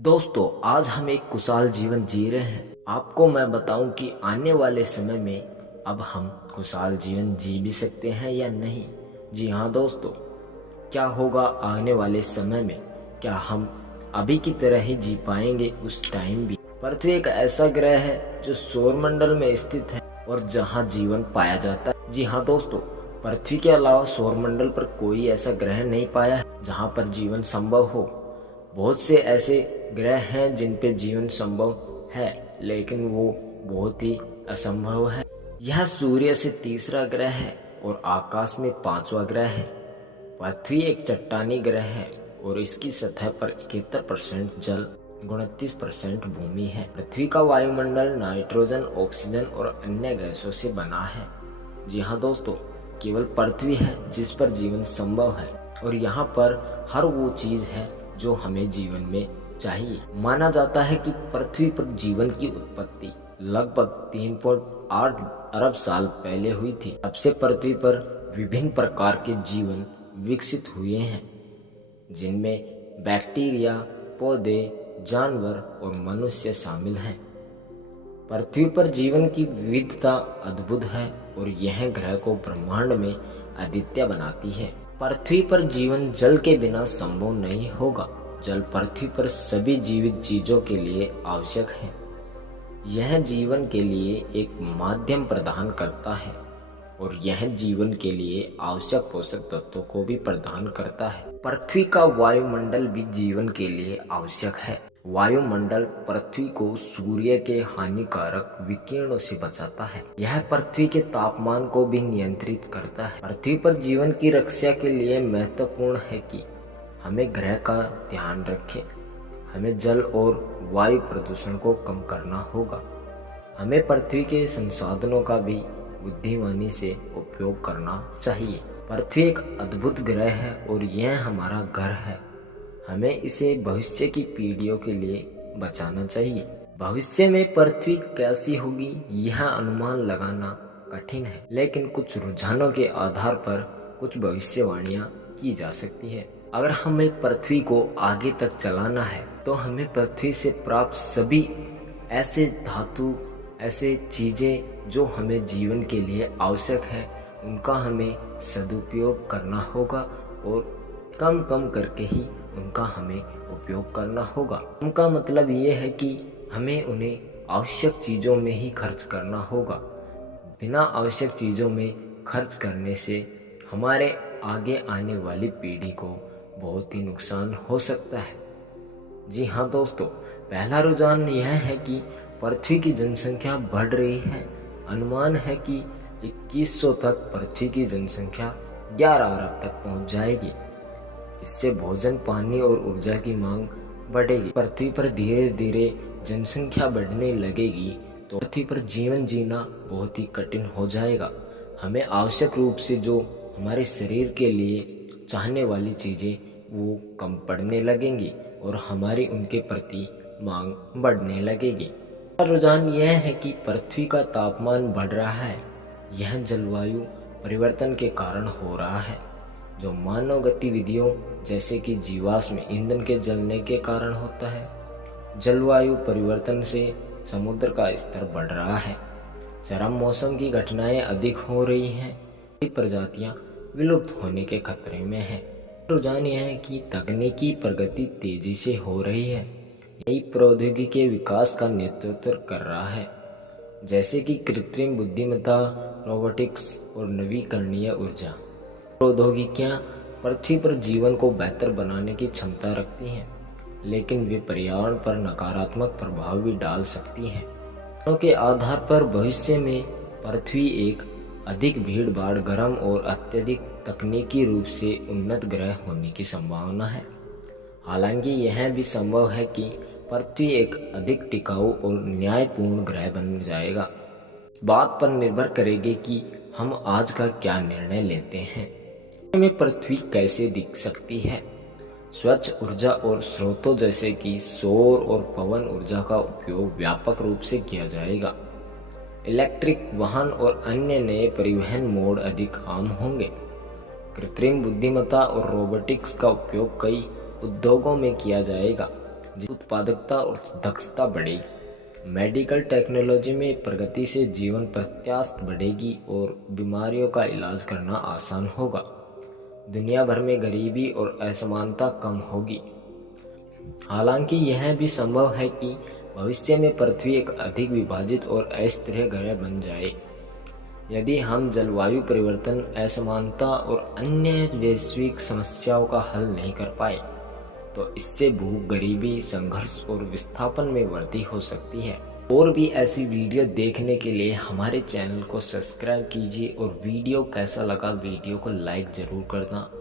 दोस्तों, आज हम एक खुशहाल जीवन जी रहे हैं। आपको मैं बताऊं कि आने वाले समय में अब हम खुशहाल जीवन जी भी सकते हैं या नहीं। जी हाँ दोस्तों, क्या होगा आने वाले समय में? क्या हम अभी की तरह ही जी पाएंगे उस टाइम भी? पृथ्वी एक ऐसा ग्रह है जो सौरमंडल में स्थित है और जहाँ जीवन पाया जाता है। जी हाँ दोस्तों, पृथ्वी के अलावा सौरमंडल पर कोई ऐसा ग्रह नहीं पाया है जहाँ पर जीवन संभव हो। बहुत से ऐसे ग्रह हैं जिन पे जीवन संभव है, लेकिन वो बहुत ही असंभव है। यह सूर्य से तीसरा ग्रह है और आकाश में पांचवा ग्रह है। पृथ्वी एक चट्टानी ग्रह है और इसकी सतह पर 71% जल, 29% भूमि है। पृथ्वी का वायुमंडल नाइट्रोजन, ऑक्सीजन और अन्य गैसों से बना है। जी हाँ दोस्तों, केवल पृथ्वी है जिस पर जीवन संभव है और यहाँ पर हर वो चीज है जो हमें जीवन में चाहिए। माना जाता है कि पृथ्वी पर जीवन की उत्पत्ति लगभग 3.8 अरब साल पहले हुई थी। तब से पृथ्वी पर विभिन्न प्रकार के जीवन विकसित हुए हैं, जिनमें बैक्टीरिया, पौधे, जानवर और मनुष्य शामिल हैं। पृथ्वी पर जीवन की विविधता अद्भुत है और यह ग्रह को ब्रह्मांड में अद्वितीय बनाती है। पृथ्वी पर जीवन जल के बिना संभव नहीं होगा। जल पृथ्वी पर सभी जीवित चीजों के लिए आवश्यक है। यह जीवन के लिए एक माध्यम प्रदान करता है और यह जीवन के लिए आवश्यक पोषक तत्वों को भी प्रदान करता है। पृथ्वी का वायुमंडल भी जीवन के लिए आवश्यक है। वायुमंडल पृथ्वी को सूर्य के हानिकारक विकिरणों से बचाता है। यह पृथ्वी के तापमान को भी नियंत्रित करता है। पृथ्वी पर जीवन की रक्षा के लिए महत्वपूर्ण है कि हमें ग्रह का ध्यान रखें। हमें जल और वायु प्रदूषण को कम करना होगा। हमें पृथ्वी के संसाधनों का भी बुद्धिमानी से उपयोग करना चाहिए। पृथ्वी एक अद्भुत ग्रह है और यह हमारा घर है। हमें इसे भविष्य की पीढ़ियों के लिए बचाना चाहिए। भविष्य में पृथ्वी कैसी होगी यह अनुमान लगाना कठिन है, लेकिन कुछ रुझानों के आधार पर कुछ भविष्यवाणियां की जा सकती है। अगर हमें पृथ्वी को आगे तक चलाना है तो हमें पृथ्वी से प्राप्त सभी ऐसे धातु, ऐसे चीजें जो हमें जीवन के लिए आवश्यक है, उनका हमें सदुपयोग करना होगा और कम कम करके ही उनका हमें उपयोग करना होगा। उनका मतलब ये है कि हमें उन्हें आवश्यक चीज़ों में ही खर्च करना होगा। बिना आवश्यक चीज़ों में खर्च करने से हमारे आगे आने वाली पीढ़ी को बहुत ही नुकसान हो सकता है। जी हाँ दोस्तों, पहला रुझान यह है कि पृथ्वी की जनसंख्या बढ़ रही है। अनुमान है कि 2100 तक पृथ्वी की जनसंख्या 11 अरब तक पहुंच जाएगी। इससे भोजन, पानी और ऊर्जा की मांग बढ़ेगी। पृथ्वी पर धीरे धीरे जनसंख्या बढ़ने लगेगी तो पृथ्वी पर जीवन जीना बहुत ही कठिन हो जाएगा। हमें आवश्यक रूप से जो हमारे शरीर के लिए चाहने वाली चीजें वो कम पड़ने लगेंगी और हमारी उनके प्रति मांग बढ़ने लगेगी। रुझान यह है कि पृथ्वी का तापमान बढ़ रहा है। यह जलवायु परिवर्तन के कारण हो रहा है, जो मानव गतिविधियों जैसे कि जीवाश्म ईंधन के जलने के कारण होता है। जलवायु परिवर्तन से समुद्र का स्तर बढ़ रहा है। चरम मौसम की घटनाएं अधिक हो रही हैं। कई प्रजातियां विलुप्त होने के खतरे में हैं। रुझान यह है कि तकनीकी प्रगति तेजी से हो रही है। नई प्रौद्योगिकी के विकास का नेतृत्व कर रहा है, जैसे कि कृत्रिम बुद्धिमत्ता, रोबोटिक्स और नवीकरणीय ऊर्जा। प्रौद्योगिकियां पृथ्वी पर जीवन को बेहतर बनाने की क्षमता रखती हैं, लेकिन वे पर्यावरण पर नकारात्मक प्रभाव भी डाल सकती हैं। के आधार पर भविष्य में पृथ्वी एक अधिक भीड़-भाड़, गर्म और अत्यधिक तकनीकी रूप से उन्नत ग्रह होने की संभावना है। हालांकि यह भी संभव है कि पृथ्वी एक अधिक टिकाऊ और न्यायपूर्ण ग्रह बन जाएगा। बात पर निर्भर करेगी कि हम आज का क्या निर्णय लेते हैं। में पृथ्वी कैसे दिख सकती है? स्वच्छ ऊर्जा और स्रोतों जैसे कि सौर और पवन ऊर्जा का उपयोग व्यापक रूप से किया जाएगा। इलेक्ट्रिक वाहन और अन्य नए परिवहन मोड अधिक आम होंगे। कृत्रिम बुद्धिमत्ता और रोबोटिक्स का उपयोग कई उद्योगों में किया जाएगा। जिससे उत्पादकता और दक्षता बढ़ेगी। मेडिकल टेक्नोलॉजी में प्रगति से जीवन प्रत्याशा बढ़ेगी और बीमारियों का इलाज करना आसान होगा। दुनिया भर में गरीबी और असमानता कम होगी। हालांकि यह भी संभव है कि भविष्य में पृथ्वी एक अधिक विभाजित और अस्थिर ग्रह बन जाए यदि हम जलवायु परिवर्तन, असमानता और अन्य वैश्विक समस्याओं का हल नहीं कर पाए, तो इससे भूख, गरीबी, संघर्ष और विस्थापन में वृद्धि हो सकती है। और भी ऐसी वीडियो देखने के लिए हमारे चैनल को सब्सक्राइब कीजिए और वीडियो कैसा लगा वीडियो को लाइक जरूर करना।